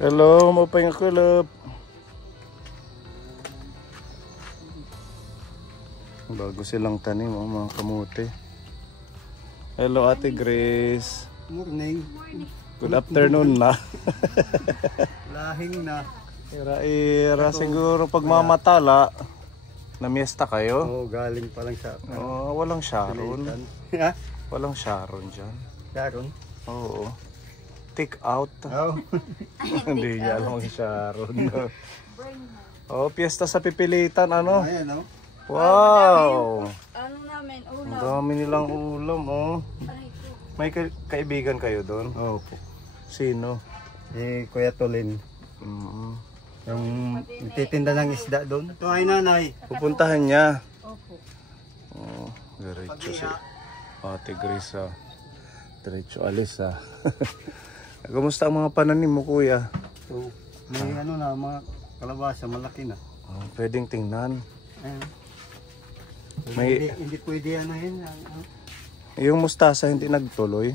Hello, mapayang kulop. Bago silang tanim, mga kamote. Hello, Ate Grace. Morning. Good afternoon na. Lahing na. Ira siguro pagmamatala. Namiesta kayo? Oo, galing pa lang sa... Walang Sharon. Ha? Walang Sharon dyan. Sharon? Oo. Take out. Oo. Hindi niya alam ang Sharon. Piyesta sa pipilitan, ano? Ayan, Wow! Ano namin, Ang ulam. dami nilang ulam, May kaibigan kayo doon? Oo po. Sino? Si Kuya Tolin. Yung nagtitinda ng isda doon. Ito ay nanay. Pupuntahan niya. Opo. Diretso si Ate Grace, diretso alis, Kumusta ang mga pananim mo, kuya? So, may mga kalabasa, malaki na. Pwedeng tingnan. Ayan. May... Hindi pwede yun. Yung mustasa hindi nagtuloy.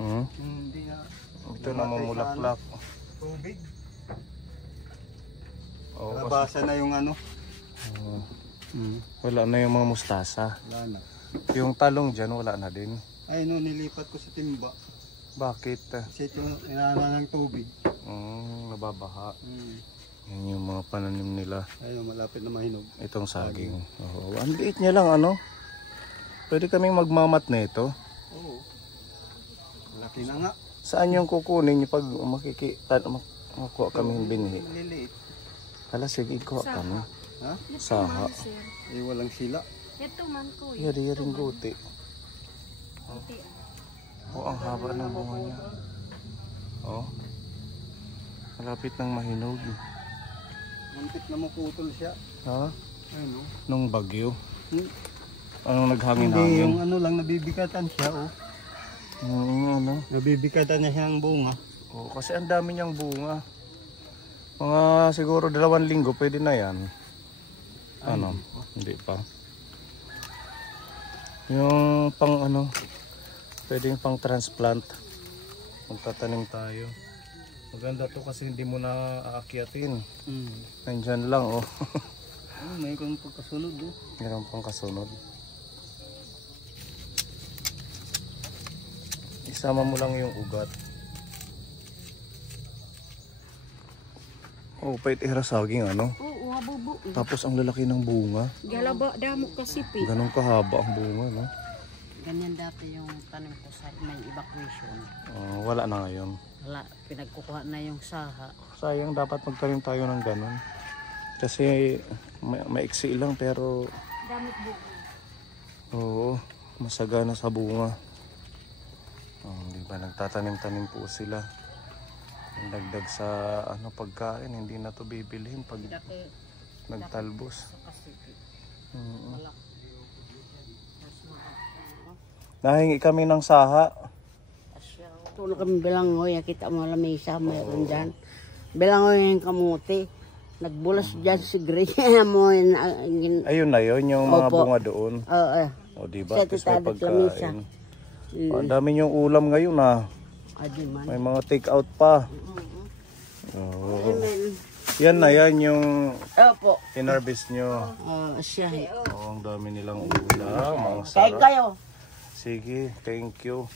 Hindi na. Ito na mamulaklak. Tubig. Kalabasa na yung Wala na yung mga mustasa. Wala na. Yung talong dyan, wala na din. Ay nilipat ko sa timba. Bakit? Kasi ito, inaanan ng tubig. Nababaha. Yan yung mga pananim nila. Ayun, malapit na mahinog. Itong saging. Ang liit niya lang, Pwede kaming magmamat na ito. Oo. Malaki na nga. Saan yung kukunin niyo pag makuha kami yung binhi? Liliit. Hala, sige, kuha kami. Ha? Saha. Eh, walang sila. Ito man ko. Yari rin guti. Ang haba ng bunga niya. Malapit ng mahinog. Muntik na maputol siya. Ha? Ayun, Nung bagyo. Hmm. Anong Hindi, naghangin-hangin? yung lang, nabibigatan siya, Nabibigatan niya siya ng bunga. Kasi ang dami niyang bunga. Mga siguro 2 linggo pwede na yan. Hindi pa. Yung pwedeng pang transplant. Magtatanim tayo. Maganda to kasi hindi mo na aakyatin. Nandyan lang, May kang pagkasunod, Meron pang kasunod. Isama mo lang yung ugat. Pait saging, Oo, habubo. Tapos ang lalaki ng bunga. Galaba, damo kasi pi. Ganun kahaba ang bunga, Ganyan dati yung tanim ko sa may evacuation. Wala na ngayon. Wala, pinagkukuha na yung saha. Sayang, dapat magtanim tayo ng ganun. Kasi maiksi lang pero Damit buko. masagana sa bunga. Diba, nagtatanim-tanim po sila. Ang dagdag sa pagkain, hindi na to bibilhin pag nagtalbos. Nahingi kami ng saha. Tulo kami belangoy, kita mo lamesa, mayroon dyan. Belangoy yung kamuti. Nagbulas dyan si Gray. Ayun na yun, yung mga bunga doon. Diba? Sa Tapos may lamesa. pagkain. Ang dami yung ulam ngayon, May mga take out pa. Yan na yan yung in-harvest nyo. Siya. Ang dami nilang ulam. Ang Kain sarap. kayo. Sige, thank you.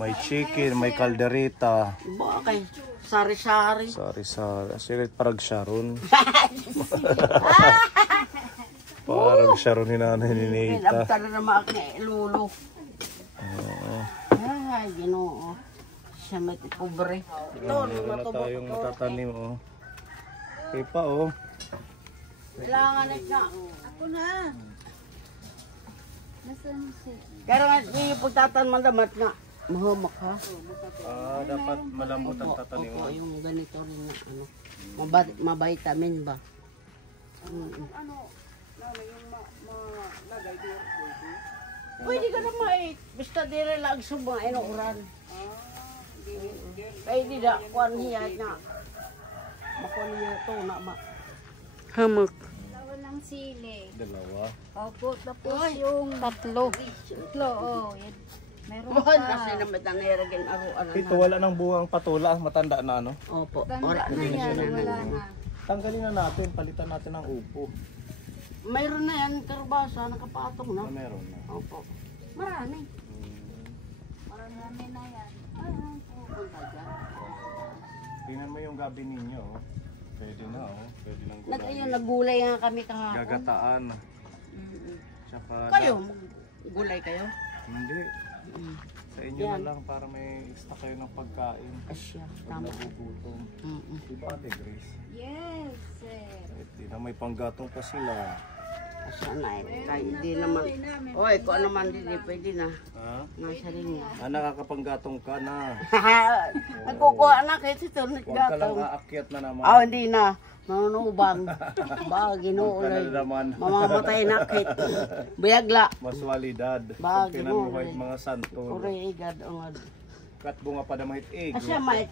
May chicken, may kaldereta. Bakay. Sari-sari. Sari-sari. Sige, parang Sharon. Parang Sharon ni Nanay ni Nita. Pinabta na naman ako ni Lulu. Ay, ginoo. Siya may pobre. Meron na tayong matatanim, Okay pa, Kailangan na. Ako na. Nasaan si? Kaya nga, yung pagtatan mandamat nga. Mahamak ha. Dapat malambot ang tatanim. Opo, yung ganito rin na mavitamin ba? Pwede ka naman basta dire lang subang inuuran. Kaya di da, kuhan niya na. Makuha niya ito na hamak. Dalawa ng sili. 2. Opo, tapos yung tatlo. Yan. Meron Mahal pa. kasi naman taniragin ako. Ito wala nang bungang patula, matanda na ano. Opo, Tanda wala na yan, wala na. Tanggalin na natin, palitan natin ng upo. Mayroon na yan, karbasa, nakapatong na. Meron na. Opo. Marami. Marami na yan. Pupunta dyan. Tingnan mo yung gabi ninyo. Oh. Pwede na, oh. Pwede nang Ayun, naggulay nga kami kahapon. Gagataan. Tsaka Kayo, gulay kayo? Hindi. Mm. Sa inyo Yan. na lang para may stock kayo ng pagkain. Asya, Pag tama. nagugutom. Mm-mm. Di ba, Ate Grace? Yes, sir. Hindi na may panggatong pa sila. Asya na eh. Kahit di naman. Oy, kung ano man din, pwede na. Ha? Nasa rin niya. Nakakapanggatong ka na. Nagkukuha na kayo ito. Huwag ka lang Naggatong. aakyat na naman. Hindi na. Manunubang. Ba, ginuulay. Ka na naman. Mamamatay na kahit. Buyagla. Maswalidad. Ba, Pag pinanuhay ginuulay. mga santo. Uri, igad, ungad. Kat bunga pa na mahit egg. Kasi may,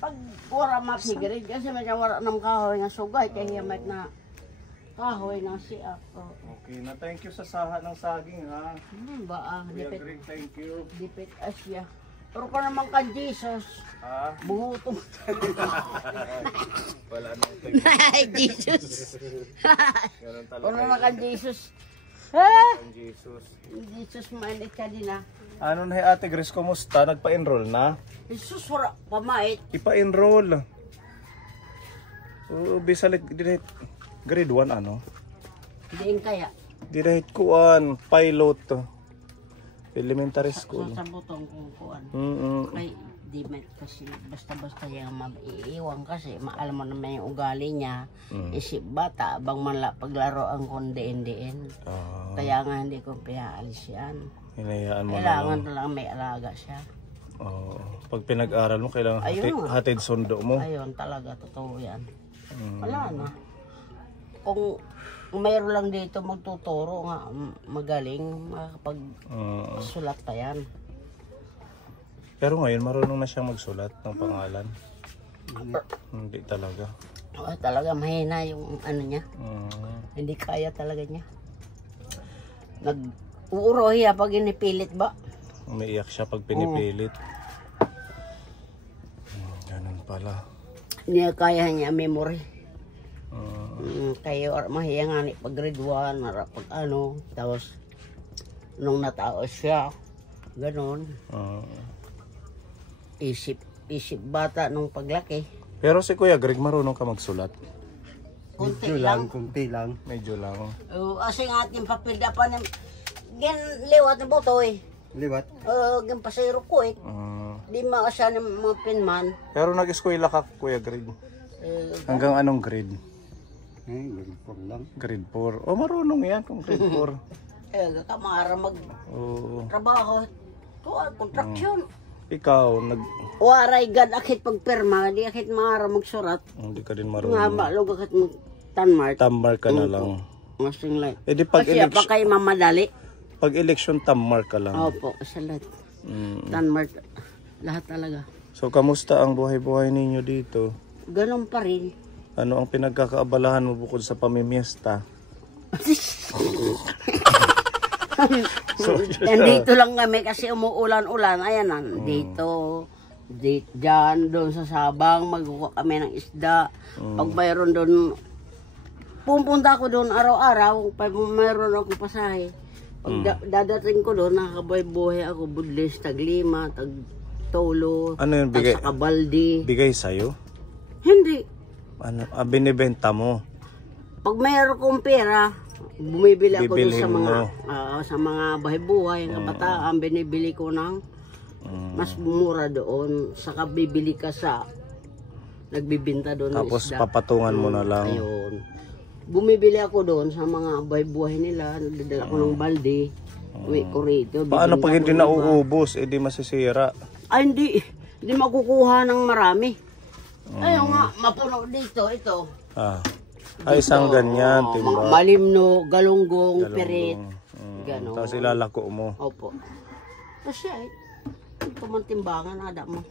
pag wala mapigirig, kasi may wala ng kahoy nga sugay, kaya may na kahoy na siya. Oh. Okay na, thank you sa saha ng saging ha. Ba, Kuya dipit, Greg, thank you. dipit asya. Pero ka naman ka, Jesus. Ha? Bungutong. Wala na. Thank you. Ay, Jesus. Ganun talaga. Ano naman ka, Jesus? Ha? Ang Jesus. Jesus, mainit ka din ha. Ano na Ate Grace, kumusta? Nagpa-enroll na? Jesus, wala pamait. Ipa-enroll. Bisalit, grade 1 ano? Diin kaya. Direct kuan, pilot. Elementary school. Sa butong kung kuan. Ay, di may kasi basta-basta yung maiiwan kasi maalam mo naman yung ugali niya. Isip bata, bang manla paglaro ang kondiin-diin. Kaya nga hindi ko pinaalis yan. Hinayaan mo na Kailangan lang. talaga may alaga siya. Pag pinag-aral mo, kailangan Ayun. hatid sundo mo. Ayun, talaga, totoo yan. Wala na. Kung mayroon lang dito magtuturo nga, magaling, makakapag-sulat pa yan. Pero ngayon, marunong na siyang magsulat ng pangalan. Hindi talaga. Talaga mahina yung ano niya. Hindi kaya talaga niya. Nag-uurohiya pag inipilit ba? Umiiyak siya pag pinipilit. Ganun pala. Hindi kaya niya memory. Kayo mahiya nga ni pag grade 1, pag ano, tapos nung natao siya, ganon. Isip bata nung paglaki. Pero si Kuya Greg, marunong ka magsulat? Kunti lang. Kunti lang. Medyo lang. Kasi nga ating papel dapat ng liwat na boto eh. Liwat. Gan pasayro ko eh. Di maasya ng mga pinman. Pero nag-eskwela ka, Kuya Greg? Hanggang anong grade? Grade 4 lang. Grade 4. Oh, marunong yan kung grade 4. Kamara Oo. magtrabaho. Tuwa, kontraksyon. Ikaw, Waray gad akit pagperma, di akit maara magsurat. hindi ka din Nga marunong. malog akit mag-tanmark. Tammark ka na lang. Masing like. Eh di pag, Kasi pa kayo mamadali. pag election, tammark ka lang. Opo, sa lahat. Tanmark. Lahat talaga. So, kamusta ang buhay-buhay ninyo dito? Ganon pa rin. Ano ang pinagkakaabalahan mo bukod sa pamimiesta? Nandito lang kami kasi umuulan-ulan. Ayan na, dito. Diyan, doon sa Sabang, magkuha kami ng isda. Pag mayroon doon, pupunta ako doon araw-araw. Pag mayroon akong pasahe. Pag dadating ko doon, nakakabuhay-buhay ako. Budlis, tag-5, tag-tolo, Ano yun, bigay, tag-sakabaldi. bigay sa'yo? Hindi. Ano, binibenta mo? Pag mayroon kong pera, bumibili ako doon sa Bibilhin mga mo. sa mga bahay-buhay, ng kabataan, binibili ko ng mas mura doon. Saka bibili ka sa nagbibinta doon ng Tapos isda. papatungan mo na lang. Ayun. Bumibili ako doon sa mga bahay-buhay nila, nagdadala ko ng balde. Uwi ko rito. Paano bibinta pag hindi ko ng iba. nauubos? Eh di masisira. Ay, hindi. Hindi makukuha ng marami. Ayun nga, mapuno dito, ito. Ay, isang ganyan, timba. Malimno, galunggong, pirit. Ganon. Tapos ilalako mo. Opo. Kasi ay, ito man timbangan, ada mo.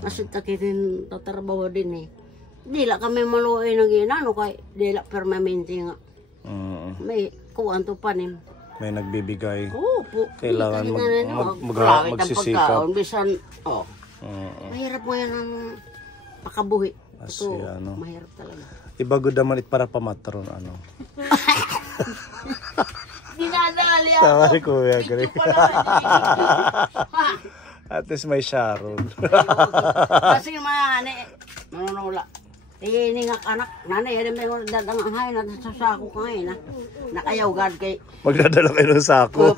Kasi takitin tatrabaho din eh. Dila kami maluoy ng ginano kay dila permanente nga. May kuwan to panim. may nagbibigay. Oo po. Kailangan magsisikap. Bisan, Oo. mahirap mo yan ang pakabuhi. Kasi ano. Mahirap talaga. Ibagod naman para pamatron ano. Dinadali ako. Tama ni Kuya Greg. Ito pa naman. At least may Sharon. Kasi mga manunula. Ini nga anak, nanay, yan yung dadang angay na sasako ka ngayon na. Nakayaw gad kay. Magdadala kayo ng sako.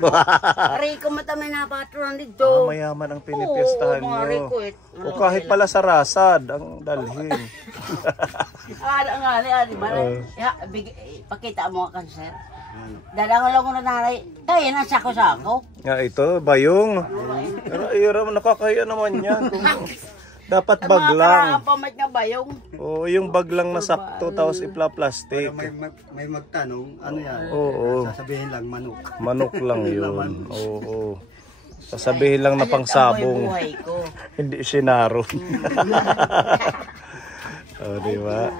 Rico matamay na patron dito. Mayaman ang pinipiestahan mga nyo. Rico O kahit pala sa rasad, ang dalhin. Nga, di ba? Pakita mo ka, sir. Dadang lang ko na nanay. Kaya na sako-sako. Nga ito, bayong. Pero nakakaya naman yan. Dapat bag lang. Pamit nga bayong. Oo, yung bag lang na sakto, tapos ipla-plastic. May magtanong, ano yan? Oo. Sasabihin lang manok. Manok lang yun. Oo. Sasabihin lang na pangsabong. Buhay ko. Hindi sinaro. Oh, di ba?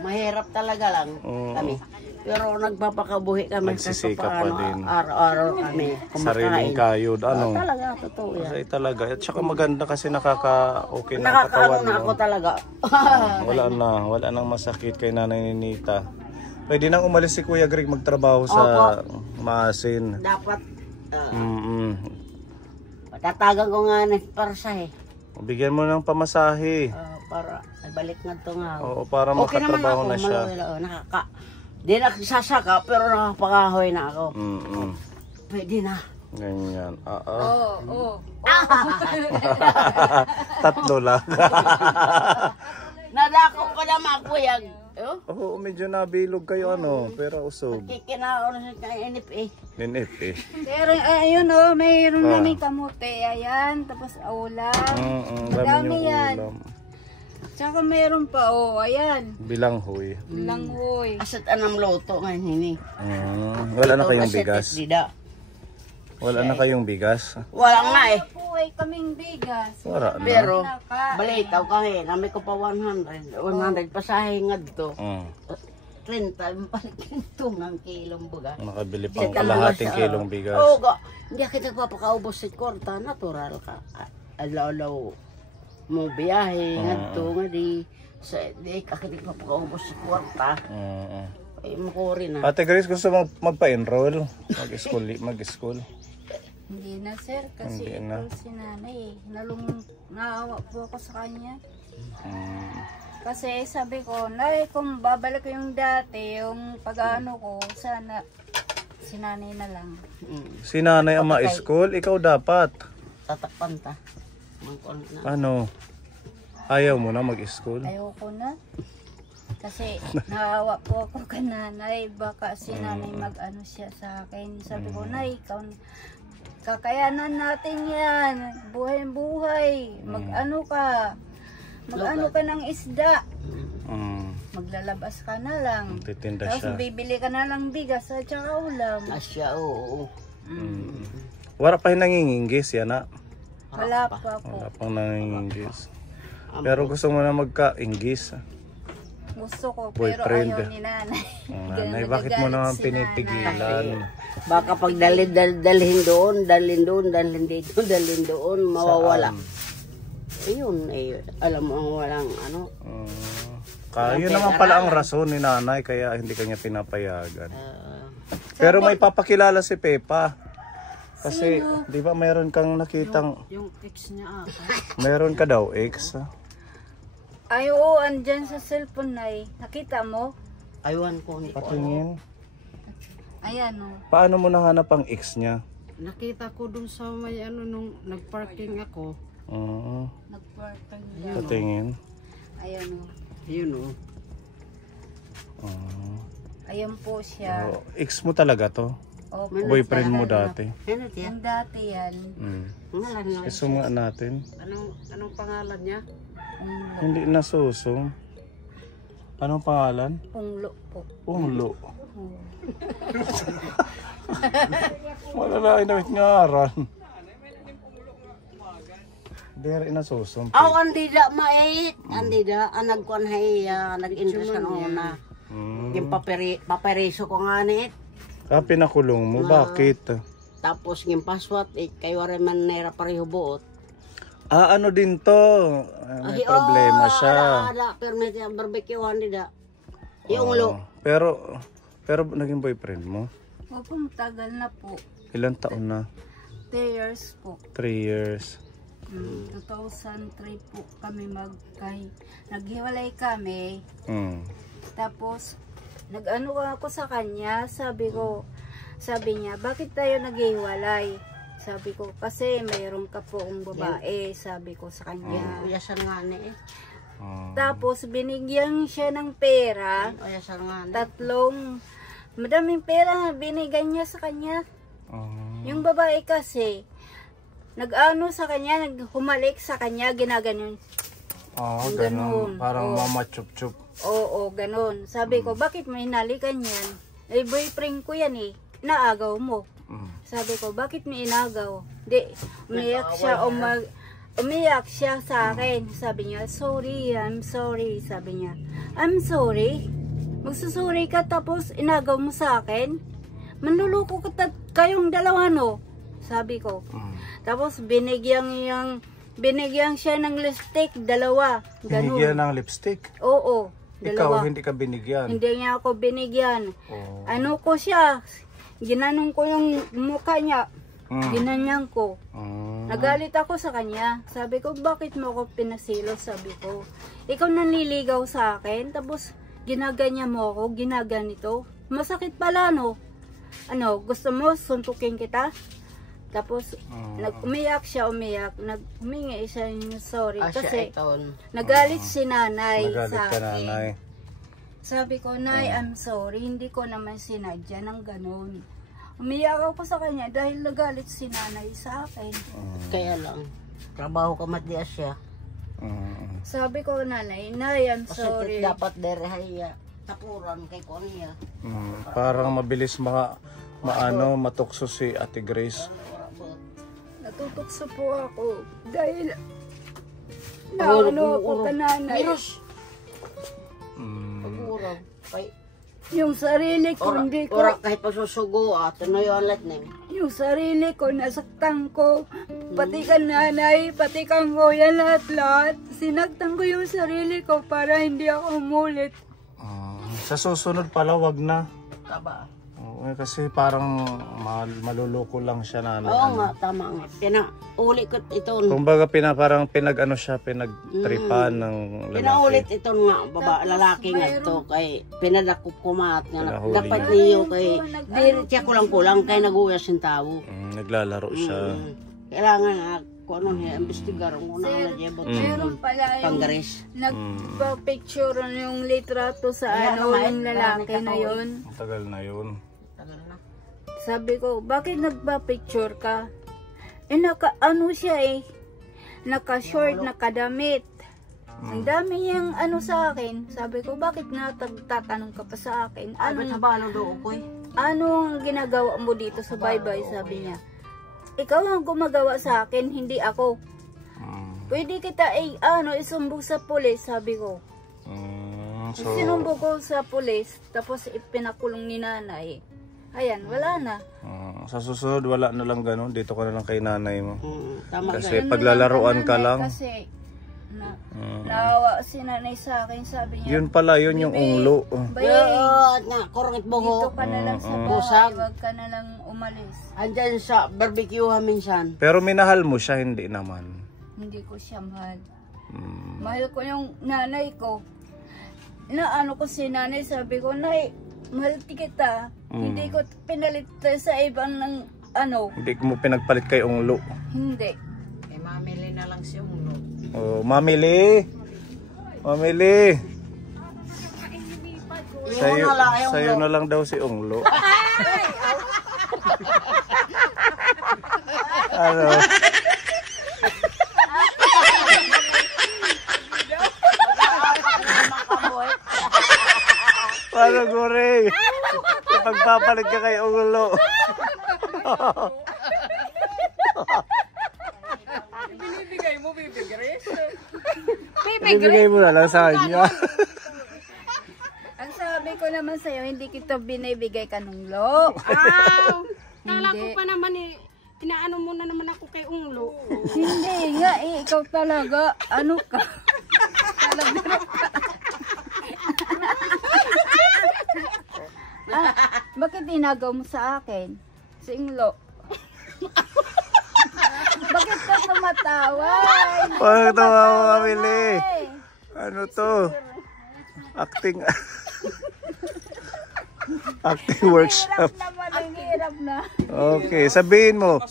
Mahirap talaga lang kami. Pero nagpapakabuhi kami Nagsisikap pa din. Araw-araw kami Sariling kayod. Ano? Talaga, totoo yan. Kasi talaga. At saka maganda kasi nakaka-okay na ang Nakakaano katawan na ako mo. talaga. Wala nang masakit kay Nanay Ninita. Pwede nang umalis si Kuya Greg magtrabaho sa Maasin. Dapat, tatagan ko nga na para sa Bigyan mo ng pamasahe. para balik nga ito nga. Oo, para Okay naman makatrabaho ako, na siya. Di nakasasaka pero nakapakahoy na ako. Pwede na. Ganyan. Oo. Tatlo lang. Nadako pa naman kuyag. Oo, medyo nabilog kayo pero usog. Kikinaon sa kay NFA. Ninip eh. Pero ayun mayroon namin kamote. Ayan, tapos ulam. Dami yung yan. ulam. Tsaka mayroon pa, ayan. Bilanghoy. Langhoy. Asat anam loto nga hini. Wala na kayong bigas? Wala na kayong bigas? Wala nga Buhay kaming bigas. Wala na. Pero balitaw kami, nami ko pa 100 pasahe nga dito. 30 palinto ng kilong bugas. Nakabili pang kalahating kilong bigas. Oo ga, hindi kita papakaubos si kwarta, natural ka. Alaw-alaw mo biyahe nga dito nga di kakita papakaubos si kwarta. Ay mo rin na. Ate Grace, gusto mo magpa-enroll? Mag-school? Hindi na sir, kasi Hindi na. ito si nanay. Naawa po ako sa kanya. Kasi sabi ko, nay, kung babalik ko yung dati, yung pag-ano ko, sana si nanay na lang. Si nanay ang ma-school, ikaw dapat. Tatakpan ta. Ano? Ayaw mo na mag-school? Ayoko na. Kasi naawa po ako kay nanay. Baka si nanay mag-ano siya sa akin. Sabi ko, nay, kakayanan natin yan. Buhay-buhay. Mag-ano ka. Mag-ano ka ng isda. Maglalabas ka na lang. Titinda Tapos siya. bibili ka na lang bigas at saka ulam. Asya, oo. Wala pa yung nanginginggis yan na. Wala pa po. Wala pang nanginginggis. Pero gusto mo na magka-inggis. Gusto ko, Boyfriend. pero ayaw ni nanay. Nanay, bakit mo naman pinipigilan? Baka pag dalhin doon, dalhin dito, dalhin doon, mawawala. Ayun, alam mo ang walang ano. Yun naman pala ang rason ni nanay kaya hindi kanya pinapayagan. Pero may papakilala si Pepa. Kasi, di ba mayroon kang nakitang... Yung ex niya Meron ka daw, ex? Ay, oo, andyan sa cellphone na Nakita mo? Aywan ko ni Patingin. Ayan o. Paano mo nahanap ang ex niya? Nakita ko dun sa may nung nagparking ako. Nag-parking Patingin. Ayan o. Yun o. Ayan po siya. Ex mo talaga to? Opo. Boyfriend mo dati? Ano tiyan? Yung dati yan. Ngalan nga. Isumo natin. Anong pangalan niya? Hindi nasusong. Anong pangalan? Punglo po. Punglo. Wala na inawit ngaran. Dere inasusong. Aw, andida mait. Andida, nagkuhan hay, nag-interest ka noon na. Yung paperiso ko nga nit. Pinakulong mo, bakit? Tapos ng paswat, kayo rin man naira pareho buot. Ano din to? May problema siya. Ada, permit yung barbecuehan nila. Yung ulo. Pero naging boyfriend mo? Opo, tagal na po. Ilang taon na? 3 years po. 3 years. 2003 po kami naghiwalay kami. Tapos nag-ano ako sa kanya, sabi niya, bakit tayo naghiwalay? Sabi ko, kasi mayroon ka poong babae, sabi ko sa kanya. Uyasan nga ni Tapos binigyan siya ng pera, Uyasan nga ni. madaming pera binigyan niya sa kanya. Yung babae kasi, nag-ano sa kanya, naghumalik sa kanya, ginaganon. Ganun. Parang mama chup-chup. Oo, ganun. Sabi ko, bakit mo inalikan yan? Eh, boyfriend ko yan eh. Naagaw mo. Sabi ko, bakit mo inagaw? Di, umiyak siya sa akin. Sabi niya, sorry, I'm sorry. Sabi niya, I'm sorry? Magsusuri ka tapos inagaw mo sa akin? Manluloko kayong dalawa, no? Sabi ko. Tapos binigyan siya ng lipstick, 2. Ganun. Binigyan ng lipstick? Oo, 2. Ikaw, hindi ka binigyan? Hindi niya ako binigyan. Ano ko siya, ginanong ko yung mukha niya. Ginanyan ko. Nagalit ako sa kanya. Sabi ko, bakit mo ako pinasilo? Sabi ko, ikaw nanliligaw sa akin, tapos ginaganyan mo ako, ginaganito. Masakit pala, no? Ano, gusto mo suntukin kita? Tapos, umiyak siya, humingi siya yung sorry. Kasi, nagalit si nanay sa akin. Sabi ko, Nay, I'm sorry, hindi ko naman sinadya ng ganun. Umiyak ako sa kanya dahil nagalit si nanay sa akin. Kaya lang, trabaho ka matdias siya. Sabi ko, Nanay, I'm sorry. Kasi dapat derehaya, tapuran kay Konya. Parang mabilis matukso si Ate Grace. Natutokso po ako dahil naano ako ka nanay. Pag-urag. Yung sarili ko, hindi ko. Ora kahit pagsusugo, ano yung alat na Yung sarili ko, nasaktan ko. Pati ka nanay, pati kang kuya, lahat-lahat. Sinaktan ko yung sarili ko para hindi ako umulit. Sa susunod pala, wag na. Taba. Kasi parang maluloko lang siya na. Oo nga, tama nga. Pinaulit ko ito. Kumbaga parang pinagtripan ng lalaki. Pinaulit ito nga, lalaki nga ito. Kay pinadakop kumat nga. Dapat niyo kay dirit siya kulang-kulang kay nag-uyas yung tao. Naglalaro siya. Kailangan nga, kung ano niya, imbestigar mo na jebot. Meron pala yung nagpa-picture yung litrato sa yung lalaki na yun. Tagal na yun. Sabi ko, bakit nagpa-picture ka? Siya naka-short, nakadamit. Ang dami niyang sa akin. Sabi ko, bakit tatanong ka pa sa akin? Anong ginagawa mo dito sa baybay? Sabi niya. Ikaw ang gumagawa sa akin, hindi ako. Pwede kita isumbog sa pulis, sabi ko. Sinumbog ko sa pulis, tapos ipinakulong ni nanay. Ayan, wala na. Sa susunod, wala na lang ganun. Dito ka na lang kay nanay mo. Kasi Ganun paglalaroan ka lang. Kasi naawa si nanay sa akin, sabi niya. Yun pala, yun yung unglo. Korongit buho. Dito ka na lang sa bahay, wag ka na lang umalis. Andyan sa barbecue minsan. Pero minahal mo siya, hindi naman. Hindi ko siya mahal. Mahal ko yung nanay ko. Inaano ko si nanay, sabi ko, Nay, mahal kita. Hindi ko pinalit sa ibang Hindi mo pinagpalit kay unglo. Hindi. Mamili na lang siya unglo. Mamili. Sa'yo na lang daw si unglo. Ano? Paano gore? Ipagpapalit ka kay unglo. Bibigay mo na lang sa kanya. Ang sabi ko naman sa'yo, hindi kita binibigay kanunglo. Kala ko pa naman inaano mo na naman ako kay Unglo. Hindi nga ikaw talaga, ano ka? Talaga ka. Bakit inagaw mo sa akin? Si Inglo. Bakit ka tumatawa? Bakit tumawa, Mamili? Ano to? Acting. Acting workshop. Ang hirap na. Okay, sabihin mo.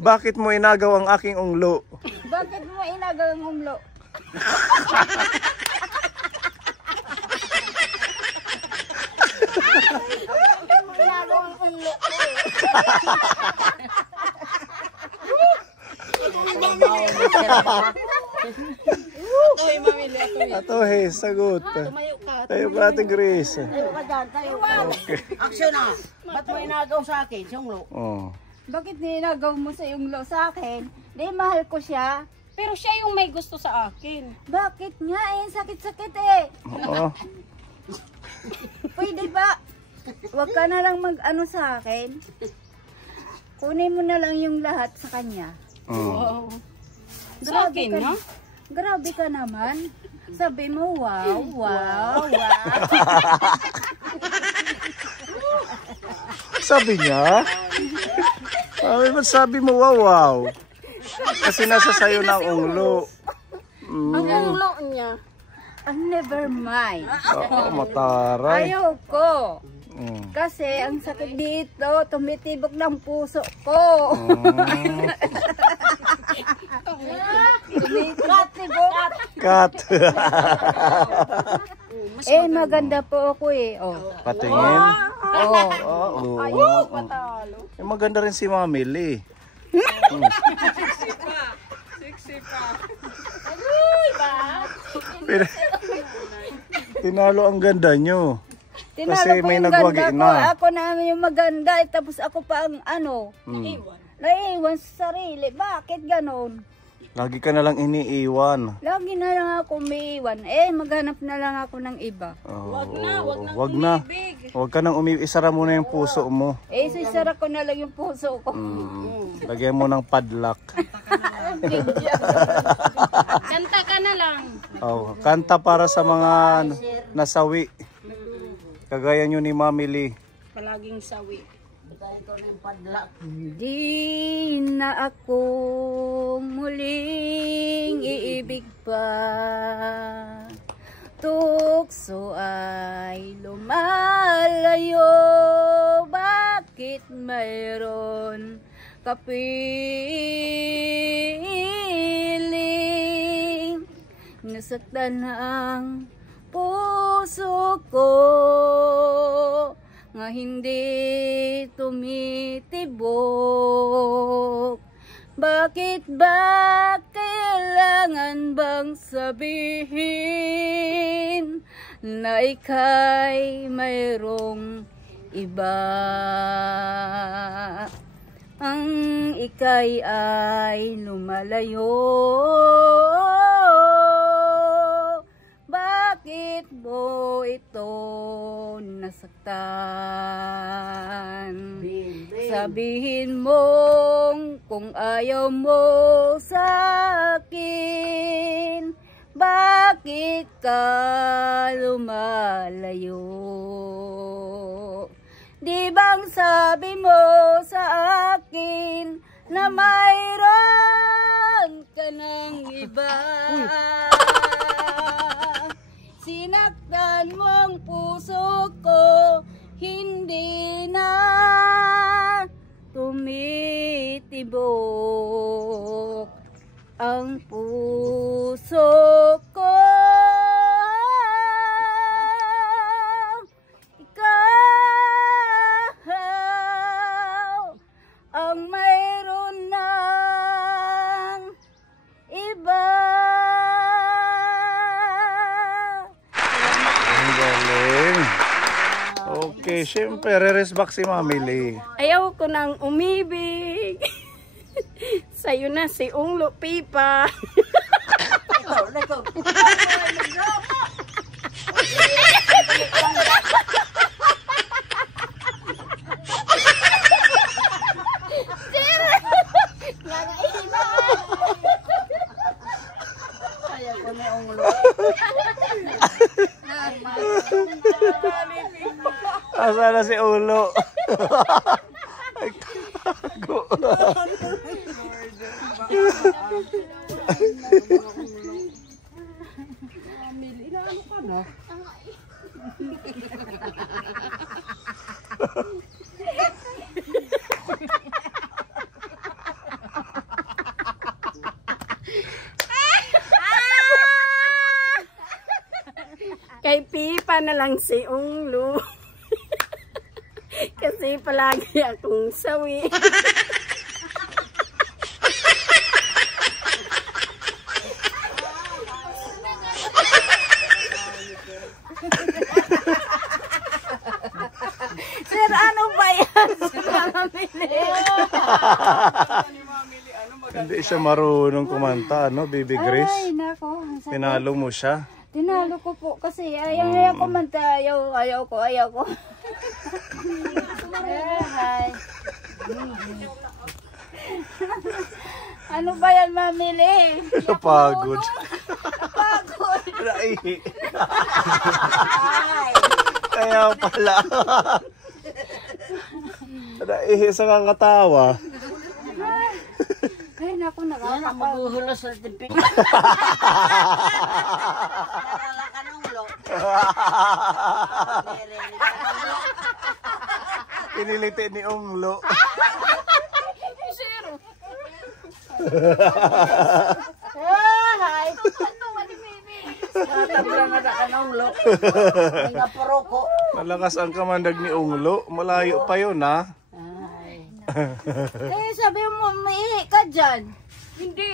Bakit mo inagaw ang aking unglo? Bakit mo inagaw ang Inglo? Ato, hey, sagot. Tayo ka, Ate Grace. Tayo ka dyan, tayo ka. Action na. Ba't mo inagaw sa akin, si Unglo? Oh. Bakit ninagaw mo sa Inglo sa akin? Di mahal ko siya. Pero siya yung may gusto sa akin. Bakit nga sakit-sakit eh. Oo. Pwede ba? Huwag ka na lang mag-ano sa akin. Kunin mo na lang yung lahat sa kanya. Wow. Grabe Sa akin, ka, no? grabe ka naman. Sabi mo, wow, wow, wow. Sabi niya? Ba't sabi mo, wow, wow? Kasi nasa sayo ng unglo. Ang Unglo niya. Never mind. Oo, mataray. Ayoko. Kasi ang sakit dito, tumitibok ng puso ko. Tumitibok. Cut. Maganda po ako eh. Oh. Patingin. Oh. Oo. Maganda rin si Mamili. Sexy pa. Pero, tinalo ang ganda nyo. Kasi may nagwagi na. Ako na yung maganda, tapos ako pa ang ano. Naiiwan sa sarili. Bakit ganon? Lagi ka na lang iniiwan. Lagi na lang ako umiiwan. Maghanap na lang ako ng iba. Wag na. Wag ka nang isara mo na yung puso mo. Sisara ko na lang yung puso ko. Lagyan mo ng padlock. Kanta ka na lang. Oh, kanta para sa mga nasawi. Kagaya nyo ni Mamili. Palaging sawi. Di na ako muling iibig pa. Tukso ay lumalayo. Bakit mayroon kapiling? Nasaktan ang puso ko nga hindi tumitibok. Bakit ba kailangan bang sabihin na ika'y mayroong iba? Ang ika'y ay lumalayo. Bakit mo ito nasaktan? Sabihin mong kung ayaw mo sa akin, bakit ka lumalayo? Di bang sabi mo sa akin na mayroon ka ng iba? Sinaktan mo ang puso ko, hindi na tumitibok ang puso ko. Ikaw ang mayroon ng iba. Okay, syempre, re-resback si Mamili. Ayaw ko nang umibig. Sa'yo na si Unglo Pipa. Asa na si Ulo? Ay, tago. Kay Pipa na lang si Unglo. Kasi palagi akong sawi. Sir, ano ba yan? Hindi siya marunong kumanta, ano, Baby Grace? Ay, nako. Pinalo mo siya. Tinalo ko po kasi ayaw ko manta. Ayaw ko. Hi. Ano ba yan, mamili? Napagod. Napagod. Naihi. Kaya pala. Naihi sa kakatawa. Ay, naku, Yan ang nakakapag. maghuhulos sa timpik. Piniliti ni Unglo. Hi. Tabla na ka ng ulo. Ay nga poroko. Malakas ang kamandag ni Unglo. Malayo pa yun, ha? Eh, sabi mo, maihi ka dyan. Hindi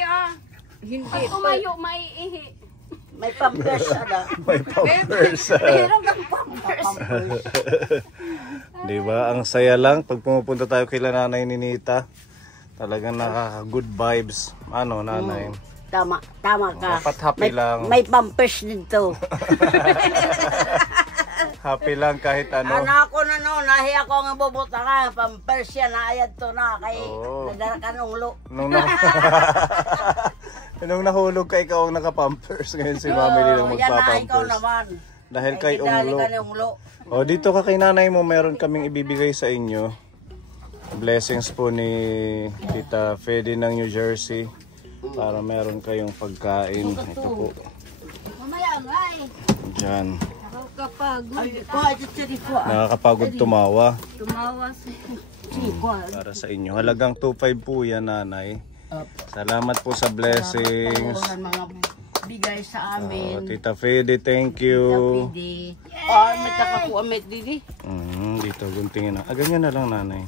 Hindi. Pag umayo, maiihi. May pampers ada. May pampers. Meron kang pampers. Diba? Ang saya lang pag pumupunta tayo kay Nanay Ninita. Talagang nakaka-good vibes. Ano, Nanay? Tama ka. Dapat happy lang. May pampers dito. Happy lang kahit ano. Anak ko na no, nahi ako nga bubuta ka. Pampers yan, naayad to na. Kay Oo. nadara ka ng ulo. Nung nahulog ka, ikaw ang naka-pampers. Ngayon si Mami lang Yan na ikaw magpapampers. naman. Dahil kay Dali Unglo. ka ng ulo. O, dito ka kay nanay mo, meron kaming ibibigay sa inyo. Blessings po ni Tita Fede ng New Jersey. Para meron kayong pagkain. Ito po. Mamaya nga eh. Diyan. Nakakapagod. Ay, ko, ito tiri ko. Nakakapagod tumawa. Tumawa sa... Para sa inyo. Halagang 2.5 po yan, nanay. Salamat po sa blessings. Mga bigay sa amin. Tita Fede, thank you. Pwede. Oh, may takaku amit didi. Dito, guntingin na. Ganyan na lang, nanay.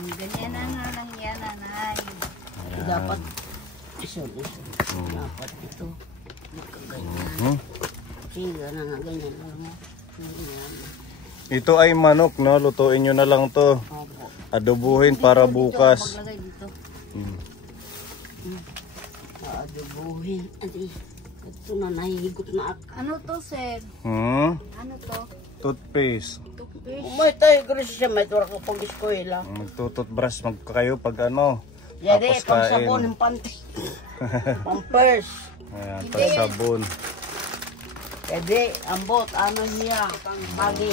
Ganyan na nga lang yan, nanay. Dapat iso. Dapat ito. Ganyan. Sige na nga ganyan lang mo. Ito ay manok, no? Lutuin nyo na lang to. Opo. Adobuhin para bukas. Maglagay dito. Adobuhin. Adi. Ito na nahihigot na ako. Ano to, sir? Ano to? Toothpaste. Toothpaste. Umay tayo, Grace siya. May tura ka pag eskwela. Magtututbrush kayo pag ano. Yari, Tapos pang kain. sabon ng panty. Pampers. Ayan, pag sabon. Yari, ambot. Ano niya? Magi.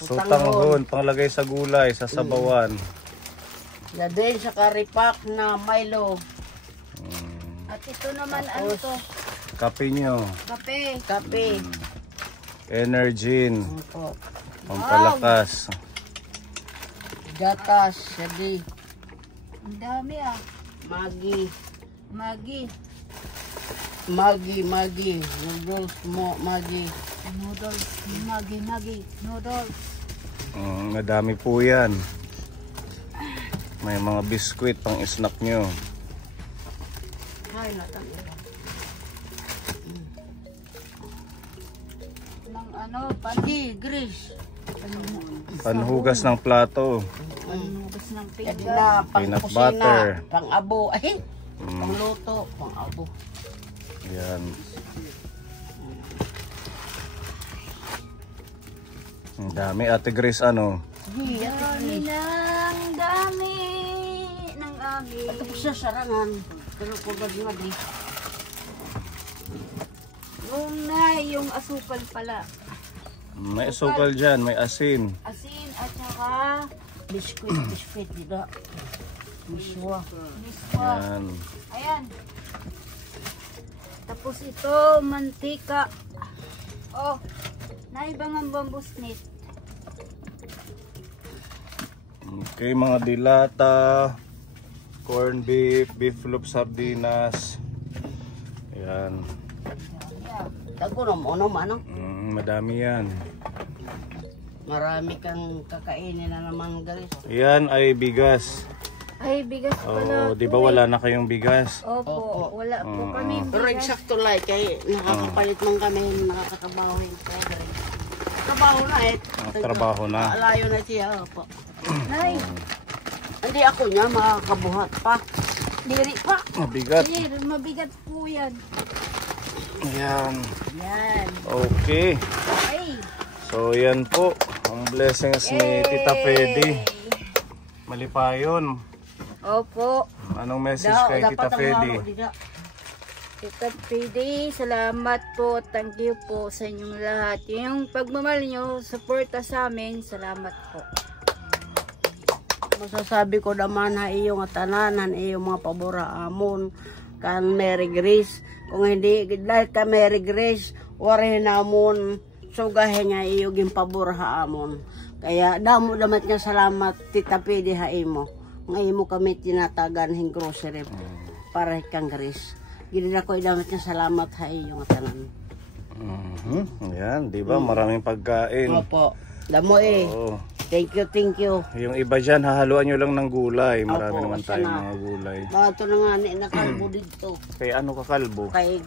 Sutanghon, panglagay sa gulay, sa sabawan. Yari, sa karipak na Milo. At ito naman, ano to? Kape nyo. Kape. Kape. Energin. Opo. Pampalakas. Gatas. Yari. Ang dami ah. Magi. Maggi. Magi. Noodles mo. Magi. Noodles. Maggi. Noodles. Madami po yan. May mga biskwit pang snack nyo. Ay, natangin. Ng ano, Pandi, Grace. Panhugas ng plato. panubos ng Yari pinggan. na, pang Peanut kusina. butter. Pang abo. Ay, pang luto. Pang abo. Yan. Ang dami. Ate Grace, ano? Dami ng dami ng amin. Ito po siya sarangan. Pero pagod nga di. Yung asukal pala. May sukal dyan, may asin. Asin at saka Biskuit dito. Miswa. miswa. Yan. Ayan. Tapos ito, mantika. Oh, naibang ang bambusnit. Okay, mga dilata, corn beef, beef loaf sardinas. Ayan. Tagunom, ano? Madami yan. Marami kang kakainin na naman, guys. Yan ay bigas. Ay, bigas pala. Oh, di ba wala na kayong bigas? Opo, wala po kami Pero bigas. eksakto like, kay nakakapalit man kami, nakakakabahin ko. Trabaho na eh. Trabaho na. Alayo na siya, po. Nay, Hindi ako niya makakabuhat pa. Diri pa. Mabigat. sir, mabigat po yan. Ayan. Yan. Okay. Ay. So yan po. Ang blessings ni Tita Fedy. Malipayon. Opo. Anong message kay Tita Fedy? Tita Fedy, salamat po. Thank you po sa inyong lahat. Yung pagmamahal nyo, suporta sa amin, salamat po. Masasabi ko naman ha iyong tananan, iyong mga pabora amon kan Mary Grace. Kung hindi dahil ka Mary Grace, wari namon sugahin nga iyong pabor ha amon. Kaya damo damat nga salamat Tita Fedy ha imo. Ngayon mo kami tinatagan hing grocery para kang Grace. Gili na ko damat nga salamat ha iyong tanan. Ayan, di ba? Maraming pagkain. Opo. Damo eh. Oo. Thank you. Yung iba dyan, hahaluan nyo lang ng gulay. Marami Opo, naman siya tayong na. mga gulay. Bato na nga ni nakalbo dito. Kaya ano kakalbo? Kay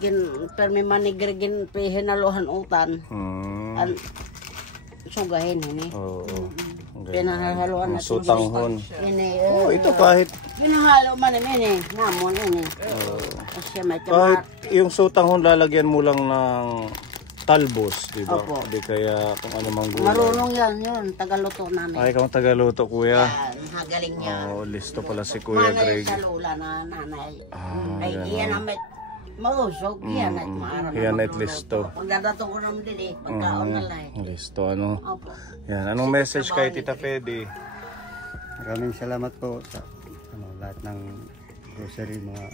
permi manigre gin pihinaluhan utan. An sugahin ini. Oo. Pinahaluan na Sutanghon. Ini. Oh, ito kahit Pinahalo man ini, namon ini. Kasi may kahit kamar. yung sutanghon lalagyan mo lang ng talbos, di ba? Opo. Di kaya kung ano mang gulay. Marunong yan yun, tagaluto namin. Ay, kung tagaluto, kuya. Yan, hagaling niya. Oh, listo pala si Kuya Manay Greg. sa lula na nanay. Ay, ganun. iyan ang may mausog, iyan at maara na Iyan at magluluto. listo. Pagdadato ko naman din eh, pagkaon na lang eh. Listo, ano? Opo. Yan, anong message kay Tita Fedy? Maraming salamat po sa lahat ng grocery mga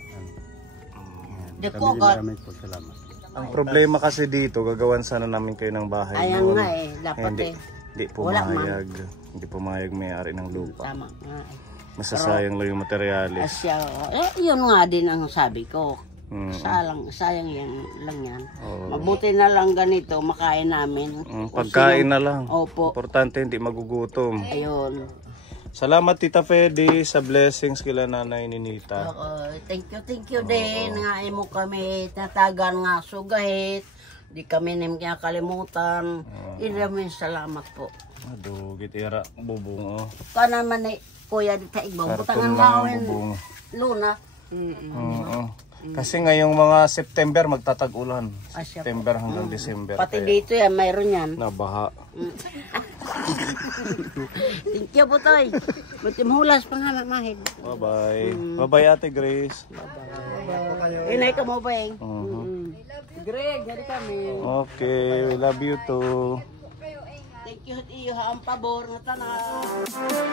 Deko, God. maraming po salamat. Ang problema kasi dito, gagawan sana namin kayo ng bahay Ayan noon. nga eh, dapat Hindi, eh. hindi Wala pumayag. Hindi pumayag may-ari ng lupa. Tama nga eh. Masasayang lang yung materyales. Asya, yun nga din ang sabi ko. Mm. Sayang yan lang yan. Oo. Mabuti na lang ganito, makain namin. Pagkain na lang. Opo. Importante hindi magugutom. Ayun. Salamat Tita Fedy sa blessings kila Nanay Ninita. Oo, thank you din. Nga mo kami tatagan nga sugahit. Di kami nim kaya kalimutan. Iraming salamat po. Adugit ira bubong oh. Kana man eh, kuya di ta igbaw. Karton Butangan lang ang gawin bubong. luna. Oo. Kasi ngayong mga September magtatag-ulan. Asya po. September hanggang December. Pati kaya dito yan, mayroon yan. nabaha. Thank you po toy. Buti mahulas pang hamak mahid. Bye-bye. Bye-bye Ate Grace. Inay ka mo ba eh? Greg, hari kami. Okay, we love you too. Thank you iyo ha ang pabor nga tanan.